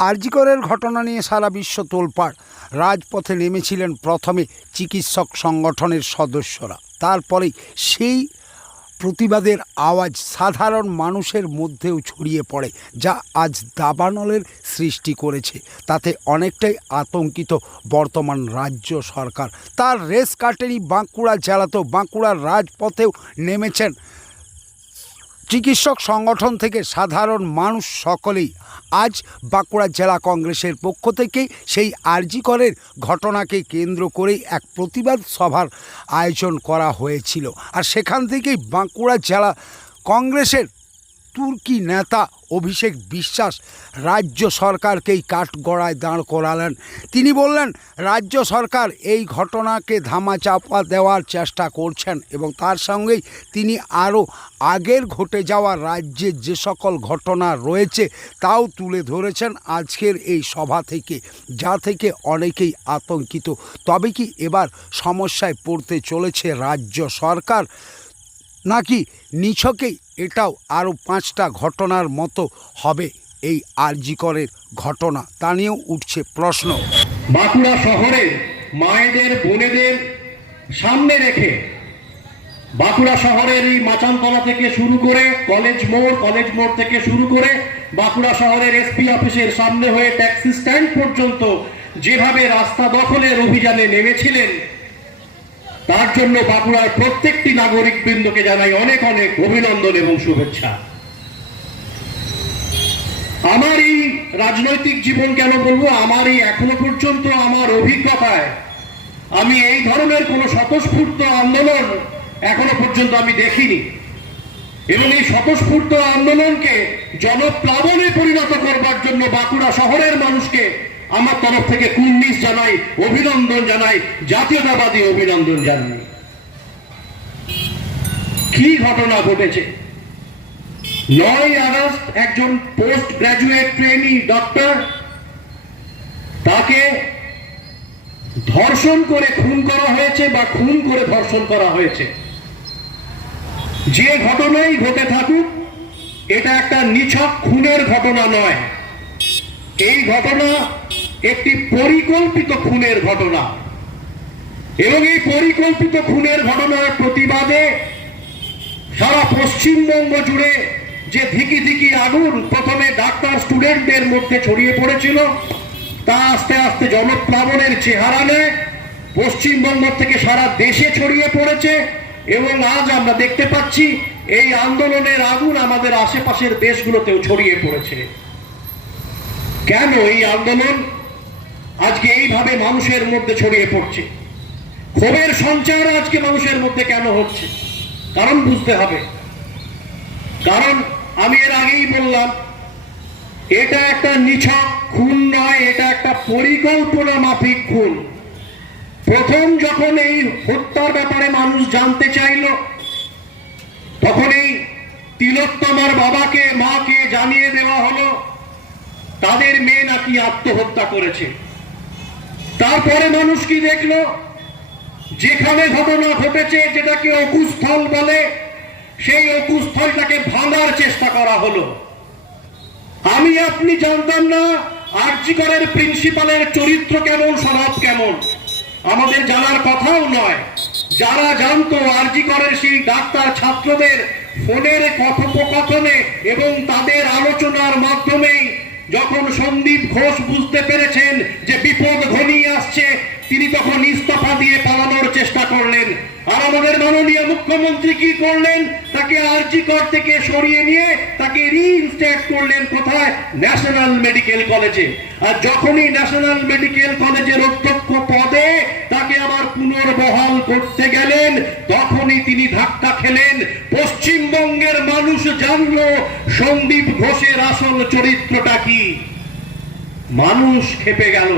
আরজি করের ঘটনা নিয়ে সারা বিশ্ব তোলপাড়। রাজপথে নেমেছিলেন প্রথমে চিকিৎসক সংগঠনের সদস্যরা, তারপরেই সেই প্রতিবাদের আওয়াজ সাধারণ মানুষের মধ্যেও ছড়িয়ে পড়ে, যা আজ দাবানলের সৃষ্টি করেছে। তাতে অনেকটাই আতঙ্কিত বর্তমান রাজ্য সরকার। তার রেশ কাটেনি বাঁকুড়া জেলাতেও। বাঁকুড়ার রাজপথেও নেমেছেন চিকিৎসক সংগঠন থেকে সাধারণ মানুষ সকলেই। আজ বাঁকুড়া জেলা কংগ্রেসের পক্ষ থেকে সেই আরজি করের ঘটনাকে কেন্দ্র করেই এক প্রতিবাদ সভার আয়োজন করা হয়েছিল। আর সেখান থেকেই বাঁকুড়া জেলা কংগ্রেসের তুর্কি নেতা অভিষেক বিশ্বাস রাজ্য সরকারকেই কাঠগড়ায় দাঁড় করালেন। তিনি বললেন, রাজ্য সরকার এই ঘটনাকে ধামাচাপা দেওয়ার চেষ্টা করছেন এবং তার সঙ্গেই তিনি আরও আগের ঘটে যাওয়া রাজ্যের যে সকল ঘটনা রয়েছে তাও তুলে ধরেছেন আজকের এই সভা থেকে, যা থেকে অনেকেই আতঙ্কিত। তবে কি এবার সমস্যায় পড়তে চলেছে রাজ্য সরকার, নাকি নিছকেই এটাও আরও 5টা ঘটনার মতো হবে এই আরজি করের ঘটনা, তা নিয়েও উঠছে প্রশ্ন। বাঁকুড়া শহরে মায়েদের বোনেদের সামনে রেখে বাঁকুড়া শহরের এই মাচানতলা থেকে শুরু করে কলেজ মোড় থেকে শুরু করে বাঁকুড়া শহরের এসপি অফিসের সামনে হয়ে ট্যাক্সি স্ট্যান্ড পর্যন্ত যেভাবে রাস্তা দখলের অভিযানে নেমেছিলেন, তার জন্য বাঁকুড়ার প্রত্যেকটি নাগরিক বৃন্দকে জানাই অনেক অনেক অভিনন্দন এবং শুভেচ্ছা। আমার এই রাজনৈতিক জীবন কেন বলবো, আমার এই এখনো পর্যন্ত আমার অভিজ্ঞতায় আমি এই ধরনের কোন স্বতঃস্ফূর্ত আন্দোলন এখনো পর্যন্ত আমি দেখিনি, এবং এই স্বতঃস্ফূর্ত আন্দোলনকে জনপ্লাবনে পরিণত করবার জন্য বাঁকুড়া শহরের মানুষকে আমার তরফ থেকে কুর্নিশ জানাই, অভিনন্দন জানাই, জাতীয়তাবাদী অভিনন্দন জানাই। কি ঘটনা ঘটেছে? 9ই আগস্ট একজন পোস্ট গ্রাজুয়েট ট্রেনি ডক্টর, তাকে ধর্ষণ করে খুন করা হয়েছে বা খুন করে ধর্ষণ করা হয়েছে। যে ঘটনাই ঘটে থাকুক, এটা একটা নিছক খুনের ঘটনা নয়। এই ঘটনা একটি পরিকল্পিত খুনের ঘটনা, এবং এই পরিকল্পিত খুনের ঘটনার প্রতিবাদে সারা পশ্চিমবঙ্গ জুড়ে যে ধিকি ধিকি আগুন প্রথমে ডাক্তার স্টুডেন্টদের মধ্যে ছড়িয়ে পড়েছিল, তা আস্তে আস্তে জনপ্লাবনের চেহারা নেয়, পশ্চিমবঙ্গ থেকে সারা দেশে ছড়িয়ে পড়েছে, এবং আজ আমরা দেখতে পাচ্ছি এই আন্দোলনের আগুন আমাদের আশেপাশের দেশগুলোতেও ছড়িয়ে পড়েছে। কেন এই আন্দোলন আজকে এইভাবে মানুষের মধ্যে ছড়িয়ে পড়ছে? ক্ষোভের সঞ্চার আজকে মানুষের মধ্যে কেন হচ্ছে? কারণ বুঝতে হবে। কারণ আমি এর আগেই বললাম, এটা একটা নিছক খুন নয়, এটা একটা পরিকল্পনা মাফিক খুন। প্রথম যখন এই হত্যার ব্যাপারে মানুষ জানতে চাইল, তখন এই তিলোত্তমার বাবাকে মাকে জানিয়ে দেওয়া হলো তাদের মেয়ে নাকি আত্মহত্যা করেছে। তারপরে মানুষ কি দেখলো? যেখানে ঘটনা ঘটেছে, যেটাকে অকুস্থল বলে, সেই অকুস্থলটাকে ভাঙার চেষ্টা করা হলো। আমি আপনি জানতাম না আরজি করের প্রিন্সিপালের চরিত্র কেমন, স্বভাব কেমন, আমাদের জানার কথাও নয়। যারা জানতো আরজি করের সেই ডাক্তার ছাত্রদের ফোনের কথোপকথনে এবং তাদের আলোচনার মাধ্যমেই যখন সন্দীপ ঘোষ বুঝতে পেরেছেন যে বিপদ ঘনিয়ে আসছে, তিনি তখন ইস্তফা দিয়ে পালানোর চেষ্টা করলেন। আর আমাদের মাননীয় মুখ্যমন্ত্রী কি করলেন? তাকে আরজি কর থেকে সরিয়ে নিয়ে তাকে রিইনস্টেট করলেন কোথায়? ন্যাশনাল মেডিকেল কলেজে। আর যখনই ন্যাশনাল মেডিকেল কলেজের অধ্যক্ষ পদে তাকে আবার পুনর্বহাল করতে গেলেন, তখনই তিনি ধাক্কা খেলেন। পশ্চিমবঙ্গের মানুষ জানলো সন্দীপ ঘোষের আসল চরিত্রটা কি। মানুষ খেপে গেল,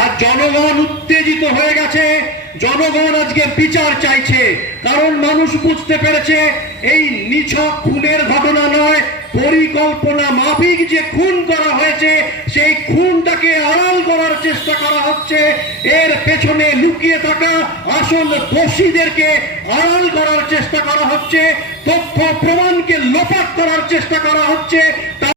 আর জনগণ উত্তেজিত হয়ে গেছে। জনগণ আজকে বিচার চাইছে, কারণ মানুষ বুঝতে পেরেছে এই নিছক খুনের ঘটনা নয়, পরিকল্পনা মাফিক যে খুন করা হয়েছে, সেই খুনটাকে আড়াল করার চেষ্টা করা হচ্ছে। এর পেছনে লুকিয়ে থাকা আসল দোষীদেরকে আড়াল করার চেষ্টা করা হচ্ছে, তথ্য প্রমাণকে লোপাট করার চেষ্টা করা হচ্ছে।